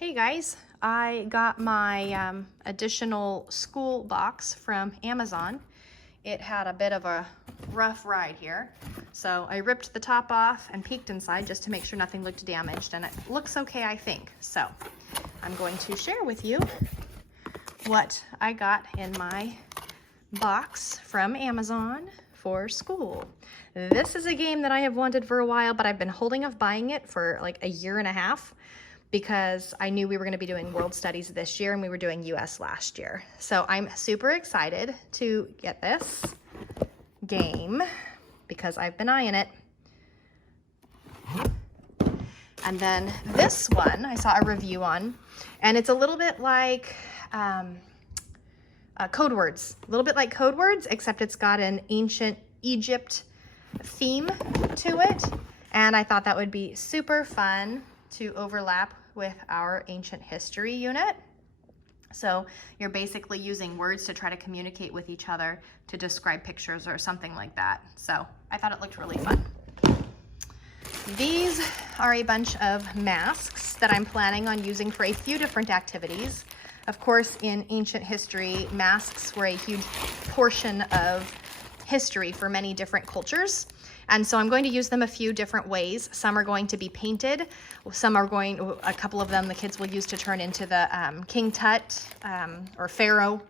Hey guys, I got my additional school box from Amazon. It had a bit of a rough ride here. So I ripped the top off and peeked inside just to make sure nothing looked damaged, and it looks okay, I think. So I'm going to share with you what I got in my box from Amazon for school. This is a game that I have wanted for a while, but I've been holding off buying it for like a year and a half because I knew we were going to be doing world studies this year and we were doing US last year. So I'm super excited to get this game because I've been eyeing it. And then this one I saw a review on, and it's a little bit like Code Words. A little bit like Code Words, except it's got an ancient Egypt theme to it. And I thought that would be super fun to overlap with our ancient history unit. So you're basically using words to try to communicate with each other to describe pictures or something like that. So I thought it looked really fun. These are a bunch of masks that I'm planning on using for a few different activities. Of course, in ancient history, masks were a huge portion of history for many different cultures. And so I'm going to use them a few different ways. Some are going to be painted. Some are a couple of them the kids will use to turn into the King Tut or Pharaoh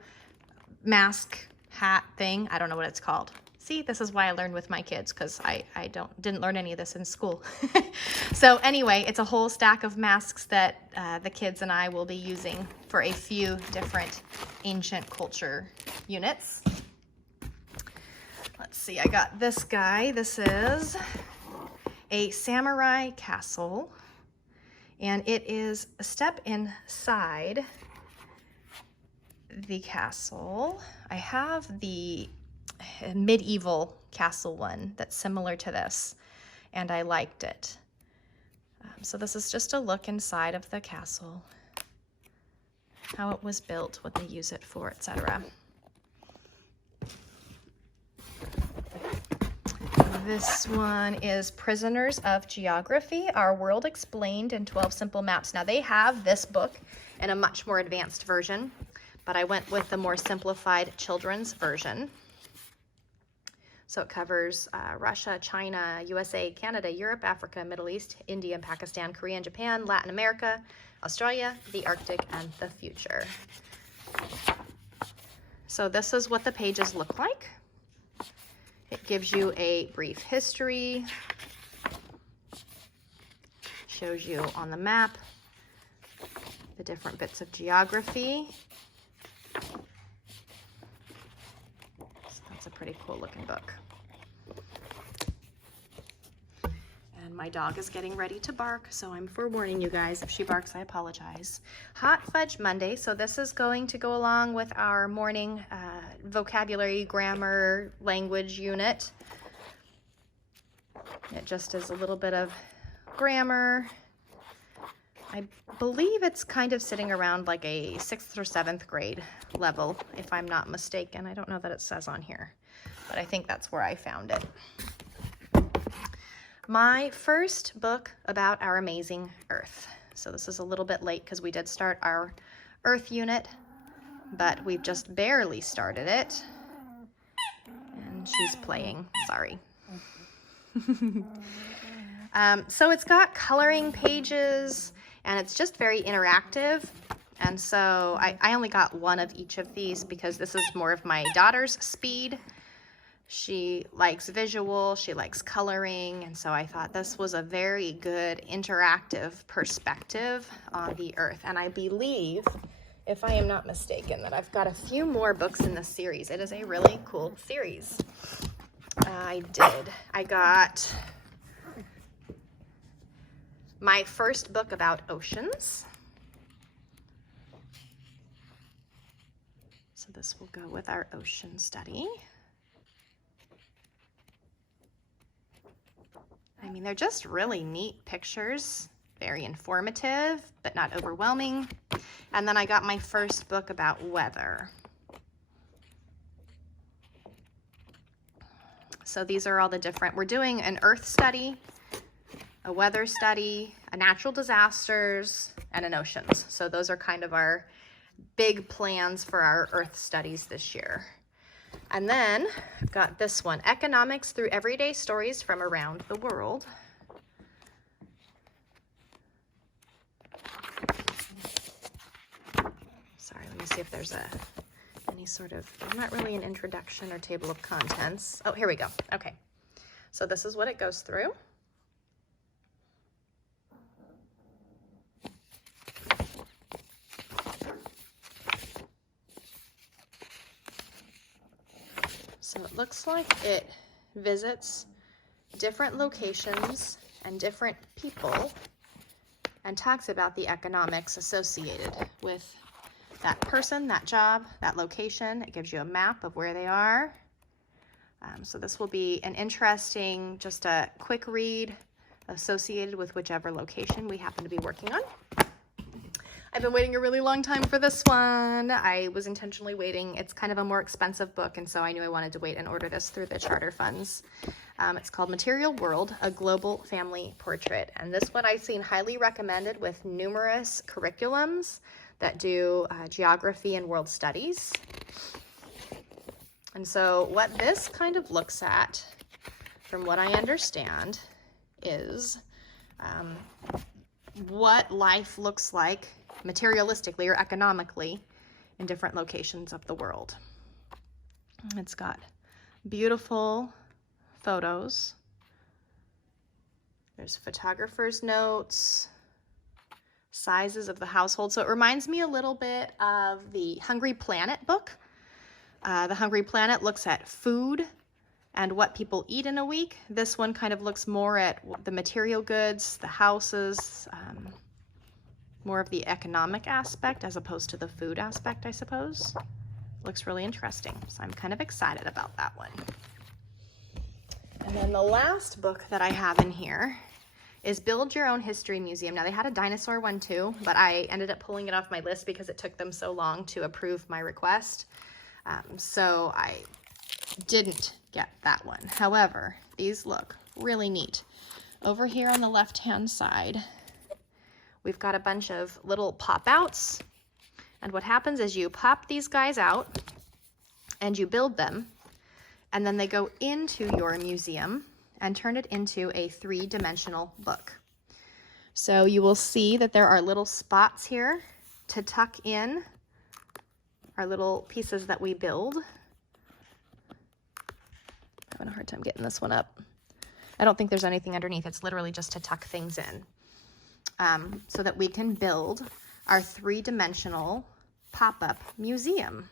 mask hat thing. I don't know what it's called. See, this is why I learned with my kids, because I didn't learn any of this in school. So anyway, it's a whole stack of masks that the kids and I will be using for a few different ancient culture units. Let's see, I got this guy. This is a samurai castle, and it is a step inside the castle. I have the medieval castle one that's similar to this, and I liked it. So this is just a look inside of the castle, how it was built, what they use it for, etc. This one is Prisoners of Geography, Our World Explained in 12 Simple Maps. Now they have this book in a much more advanced version, but I went with the more simplified children's version. So it covers Russia, China, USA, Canada, Europe, Africa, Middle East, India, Pakistan, Korea, and Japan, Latin America, Australia, the Arctic, and the future. So this is what the pages look like. It gives you a brief history, shows you on the map the different bits of geography. So that's a pretty cool looking book. And my dog is getting ready to bark, so I'm forewarning you guys. If she barks, I apologize. Hot Fudge Monday. So this is going to go along with our morning vocabulary, grammar, language unit. It just is a little bit of grammar. I believe it's kind of sitting around like a 6th or 7th grade level, if I'm not mistaken. I don't know that it says on here, but I think that's where I found it. My first book about our amazing Earth. So this is a little bit late because we did start our Earth unit, but we've just barely started it. And she's playing, sorry. So it's got coloring pages, and it's just very interactive. And so I only got one of each of these because this is more of my daughter's speed. She likes visual, she likes coloring, and so I thought this was a very good interactive perspective on the Earth. And I believe, if I am not mistaken, that I've got a few more books in this series. It is a really cool series. I got my first book about oceans. So this will go with our ocean study. I mean, they're just really neat pictures, very informative, but not overwhelming. And then I got my first book about weather. So these are all the different, we're doing an Earth study, a weather study, natural disasters, and an oceans. So those are kind of our big plans for our Earth studies this year. And then I've got this one, Economics Through Everyday Stories from Around the World. Sorry, let me see if there's any sort of, not really an introduction or table of contents. Oh, here we go. Okay. So this is what it goes through. So it looks like it visits different locations and different people and talks about the economics associated with that person, that job, that location. It gives you a map of where they are. So this will be an interesting, just a quick read associated with whichever location we happen to be working on. I've been waiting a really long time for this one. I was intentionally waiting. It's kind of a more expensive book, and so I knew I wanted to wait and order this through the charter funds. It's called Material World, A Global Family Portrait. And this one I've seen highly recommended with numerous curriculums that do geography and world studies. And so what this kind of looks at, from what I understand, is what life looks like materialistically or economically in different locations of the world. It's got beautiful photos. There's photographer's notes, sizes of the household. So it reminds me a little bit of the Hungry Planet book. The Hungry Planet looks at food and what people eat in a week. This one kind of looks more at the material goods, the houses, more of the economic aspect as opposed to the food aspect, I suppose. Looks really interesting, so I'm kind of excited about that one. And then the last book that I have in here is Build Your Own History Museum. Now, they had a dinosaur one too, but I ended up pulling it off my list because it took them so long to approve my request. So I didn't get that one. However, these look really neat. Over here on the left-hand side, we've got a bunch of little pop-outs. And what happens is you pop these guys out and you build them, and then they go into your museum and turn it into a three-dimensional book. So you will see that there are little spots here to tuck in our little pieces that we build. Having a hard time getting this one up. I don't think there's anything underneath. It's literally just to tuck things in. So that we can build our three-dimensional pop-up museum.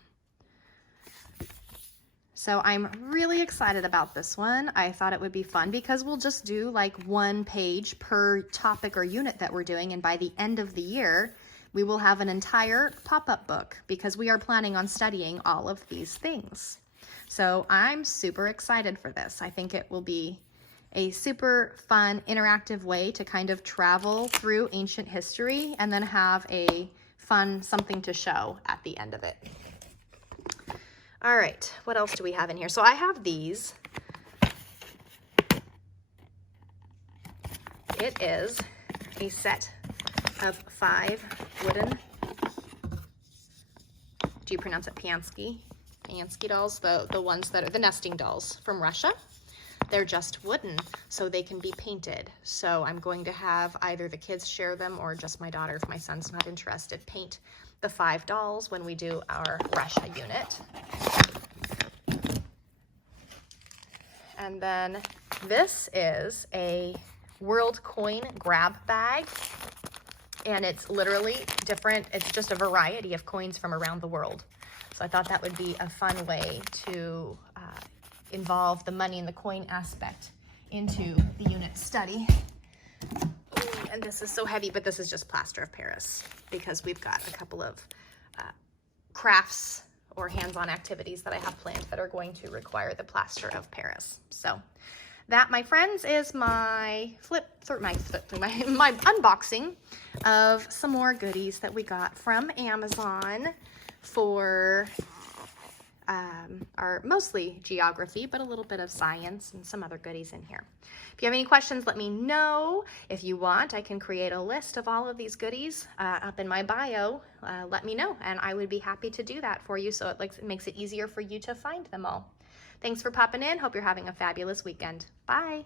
So I'm really excited about this one. I thought it would be fun because we'll just do like one page per topic or unit that we're doing, and by the end of the year, we will have an entire pop-up book because we are planning on studying all of these things. So I'm super excited for this. I think it will be a super fun, interactive way to kind of travel through ancient history and then have a fun something to show at the end of it. All right, what else do we have in here? So I have these. It is a set of 5 wooden, do you pronounce it Pansky? Pansky dolls, the ones that are the nesting dolls from Russia. They're just wooden, so they can be painted. So I'm going to have either the kids share them or just my daughter, if my son's not interested, paint the 5 dolls when we do our Russia unit. And then this is a world coin grab bag, and it's literally different. It's just a variety of coins from around the world. So I thought that would be a fun way to involve the money and the coin aspect into the unit study. And this is so heavy, but this is just plaster of Paris because we've got a couple of crafts or hands-on activities that I have planned that are going to require the plaster of Paris. So that, my friends, is my my unboxing of some more goodies that we got from Amazon for are mostly geography, but a little bit of science and some other goodies in here. If you have any questions, let me know. If you want, I can create a list of all of these goodies up in my bio. Let me know, and I would be happy to do that for you so it makes it easier for you to find them all. Thanks for popping in. Hope you're having a fabulous weekend. Bye.